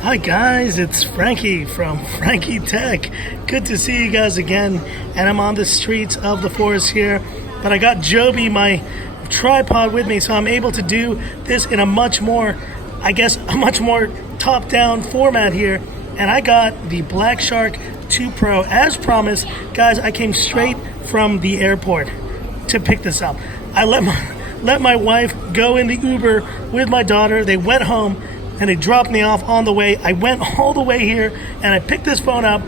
Hi guys, it's Frankie from Frankie Tech. Good to see you guys again, and I'm on the streets of the forest here, but I got Joby, my tripod, with me, so I'm able to do this in a much more top-down format here. And I got the Blackshark 2 Pro as promised. Guys, I came straight from the airport to pick this up. I let my wife go in the Uber with my daughter. They went home and they dropped me off on the way. I went all the way here and I picked this phone up,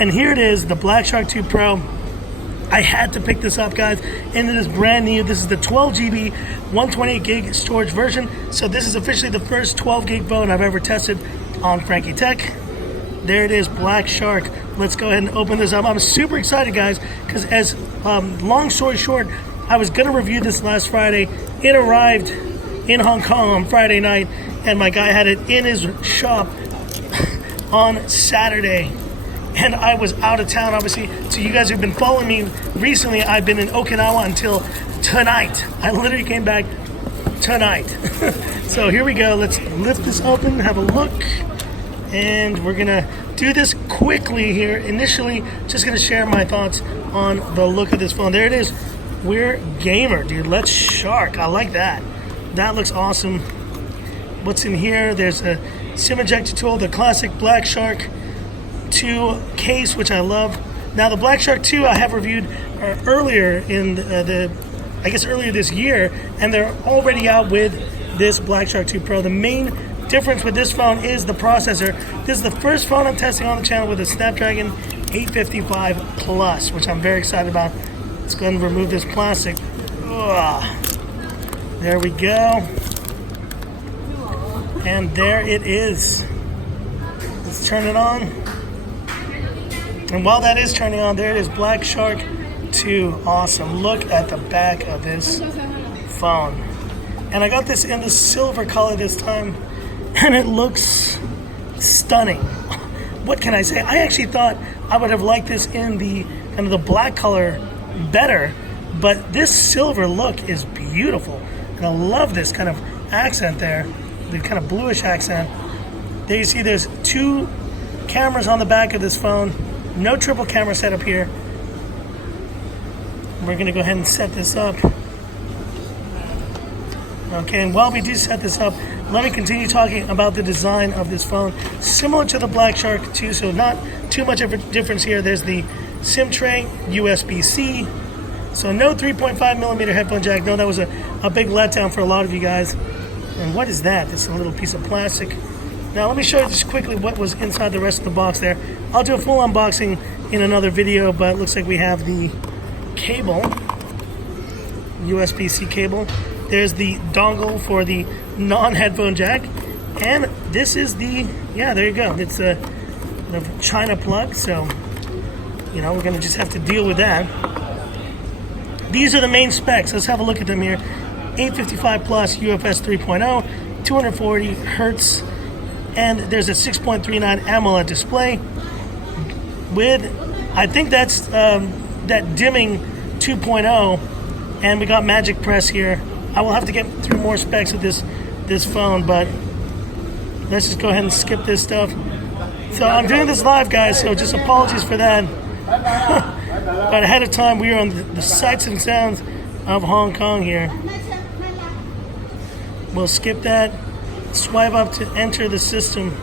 and here it is, the Blackshark 2 Pro. I had to pick this up, guys, and it is brand new. This is the 12 GB, 128 gig storage version. So this is officially the first 12 gig phone I've ever tested on Frankie Tech. There it is, Blackshark. Let's go ahead and open this up. I'm super excited, guys, because long story short, I was gonna review this last Friday. It arrived in Hong Kong on Friday night, and my guy had it in his shop on Saturday. And I was out of town, obviously. So you guys who've been following me recently, I've been in Okinawa until tonight. I literally came back tonight. So here we go. Let's lift this open, have a look. And we're gonna do this quickly here. Initially, just gonna share my thoughts on the look of this phone. There it is. We're gamer, dude. Let's shark. I like that. That looks awesome. What's in here? There's a SIM ejector tool, the classic Blackshark 2 case, which I love. Now the Blackshark 2 I have reviewed earlier in earlier this year, and they're already out with this Blackshark 2 Pro. The main difference with this phone is the processor. This is the first phone I'm testing on the channel with a Snapdragon 855 Plus, which I'm very excited about. Let's go ahead and remove this plastic. Ugh. There we go. And there it is. Let's turn it on. And while that is turning on, there it is, Blackshark 2. Awesome. Look at the back of this phone. And I got this in the silver color this time, and it looks stunning. What can I say? I actually thought I would have liked this in the kind of the black color better, but this silver look is beautiful. And I love this kind of accent there, the kind of bluish accent. There you see there's 2 cameras on the back of this phone. No triple camera setup here. We're gonna go ahead and set this up. Okay, and while we do set this up, let me continue talking about the design of this phone. Similar to the Blackshark 2, so not too much of a difference here. There's the SIM tray, USB-C. So no 3.5 millimeter headphone jack. No, that was a big letdown for a lot of you guys. And what is that? It's a little piece of plastic. Now let me show you just quickly what was inside the rest of the box there. I'll do a full unboxing in another video, but it looks like we have the cable, USB-C cable. There's the dongle for the non-headphone jack. And this is the, there you go. It's a China plug, so, we're gonna just have to deal with that. These are the main specs. Let's have a look at them here. 855 plus UFS 3.0, 240 hertz, and there's a 6.39 AMOLED display with, I think that's that dimming 2.0, and we got Magic Press here. I will have to get through more specs of this phone, but let's just go ahead and skip this stuff. So I'm doing this live, guys, so just apologies for that. But ahead of time, we are on the sights and sounds of Hong Kong here. We'll skip that. Swipe up to enter the system.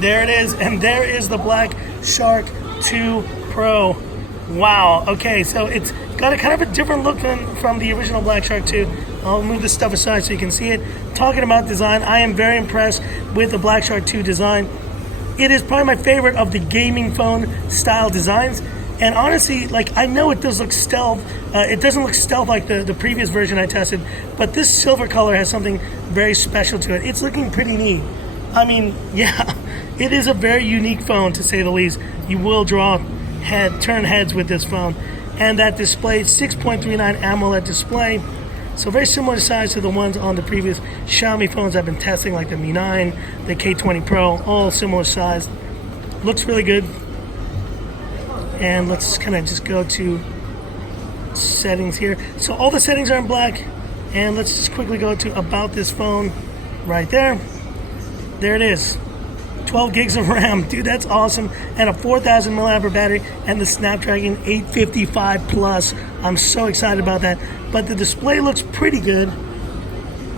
There it is, and there is the Blackshark 2 Pro. Wow. Okay, so it's got a kind of a different look from the original Blackshark 2. I'll move this stuff aside so you can see it. Talking about design, I am very impressed with the Blackshark 2 design. It is probably my favorite of the gaming phone style designs. And honestly, I know it does look stealth. It doesn't look stealth like the previous version I tested, but this silver color has something very special to it. It's looking pretty neat. I mean, yeah, it is a very unique phone, to say the least. You will turn heads with this phone. And that display, 6.39 AMOLED display. So very similar size to the ones on the previous Xiaomi phones I've been testing, like the Mi 9, the K20 Pro, all similar size. Looks really good. And let's kind of just go to settings here. So all the settings are in black. And let's just quickly go to about this phone right there. There it is. 12 gigs of RAM, dude, that's awesome, and a 4,000 milliampere battery, and the Snapdragon 855 Plus. I'm so excited about that. But the display looks pretty good.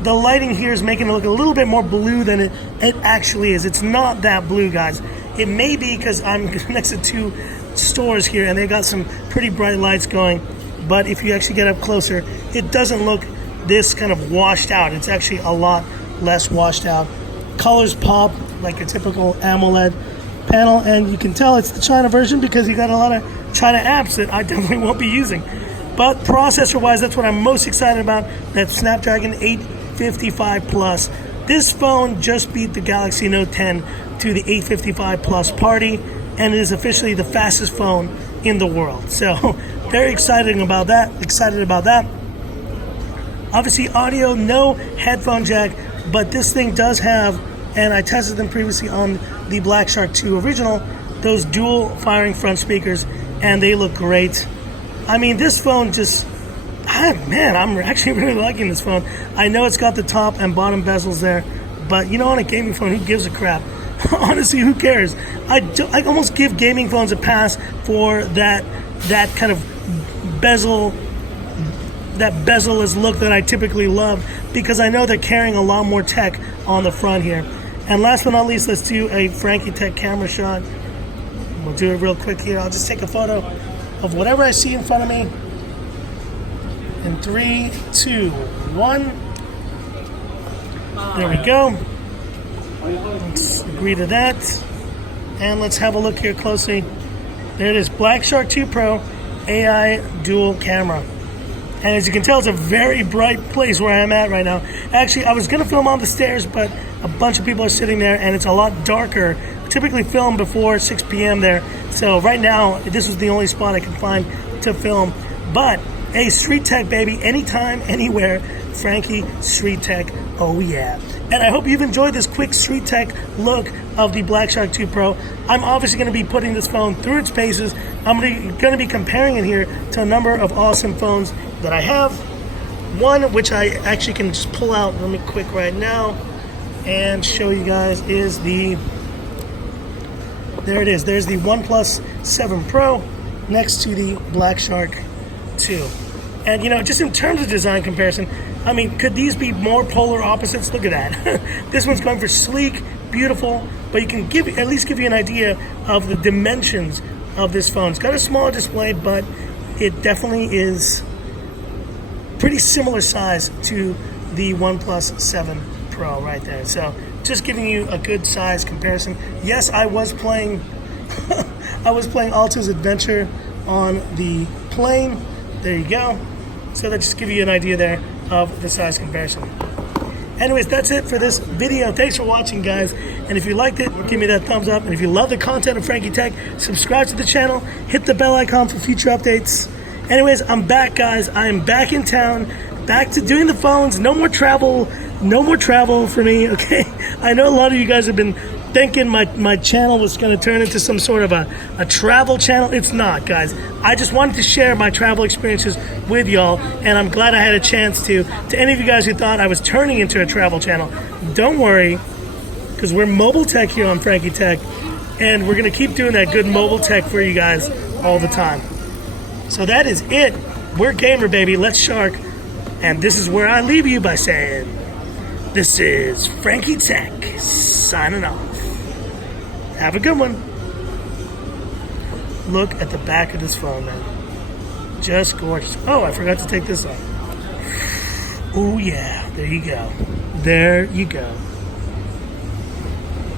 The lighting here is making it look a little bit more blue than it actually is. It's not that blue, guys. It may be because I'm next to two stores here, and they got some pretty bright lights going. But if you actually get up closer, it doesn't look this kind of washed out. It's actually a lot less washed out. Colors pop like a typical AMOLED panel, and you can tell it's the China version because you got a lot of China apps that I definitely won't be using. But processor wise, that's what I'm most excited about, that Snapdragon 855 Plus. This phone just beat the Galaxy Note 10 to the 855 Plus party, and it is officially the fastest phone in the world. So very excited about that. Obviously audio, no headphone jack, but this thing does have, and I tested them previously on the Blackshark 2 original, those dual firing front speakers, and they look great. I mean, this phone just, man, I'm actually really liking this phone. I know it's got the top and bottom bezels there, but you know, on a gaming phone, who gives a crap? Honestly, who cares? I almost give gaming phones a pass for that kind of bezel, that bezel-less look that I typically love, because I know they're carrying a lot more tech on the front here. And last but not least, let's do a Frankie Tech camera shot. We'll do it real quick here. I'll just take a photo of whatever I see in front of me. In 3, 2, 1. There we go. Let's agree to that. And let's have a look here closely. There it is, Blackshark 2 Pro AI dual camera. And as you can tell, it's a very bright place where I am at right now. Actually, I was going to film on the stairs, but a bunch of people are sitting there, and it's a lot darker. I typically film before 6 p.m. there. So right now, this is the only spot I can find to film. But, hey, Street Tech, baby. Anytime, anywhere. Frankie Street Tech. Oh, yeah. And I hope you've enjoyed this quick Street Tech look of the Blackshark 2 Pro. I'm obviously going to be putting this phone through its paces. I'm going to be comparing it here to a number of awesome phones that I have. One, which I actually can just pull out really quick right now and show you guys, is the, there it is. There's the OnePlus 7 Pro next to the Blackshark 2. And, you know, just in terms of design comparison, I mean, could these be more polar opposites? Look at that. This one's going for sleek, beautiful, but you can at least give you an idea of the dimensions of this phone. It's got a smaller display, but it definitely is pretty similar size to the OnePlus 7 Pro right there. So just giving you a good size comparison. Yes, I was playing Alto's Adventure on the plane. There you go. So that just give you an idea there of the size comparison. Anyways, that's it for this video. Thanks for watching, guys. And if you liked it, give me that thumbs up. And if you love the content of Frankie Tech, subscribe to the channel, hit the bell icon for future updates. Anyways, I'm back, guys. I am back in town, back to doing the phones. No more travel for me, okay? I know a lot of you guys have been thinking my channel was going to turn into some sort of a travel channel. It's not, guys. I just wanted to share my travel experiences with y'all, and I'm glad I had a chance to. To any of you guys who thought I was turning into a travel channel, don't worry, because we're mobile tech here on Frankie Tech, and we're going to keep doing that good mobile tech for you guys all the time. So that is it. We're gamer, baby. Let's shark. And this is where I leave you by saying, this is Frankie Tech signing off. Have a good one. Look at the back of this phone, man. Just gorgeous. Oh, I forgot to take this off. Oh, yeah. There you go. There you go.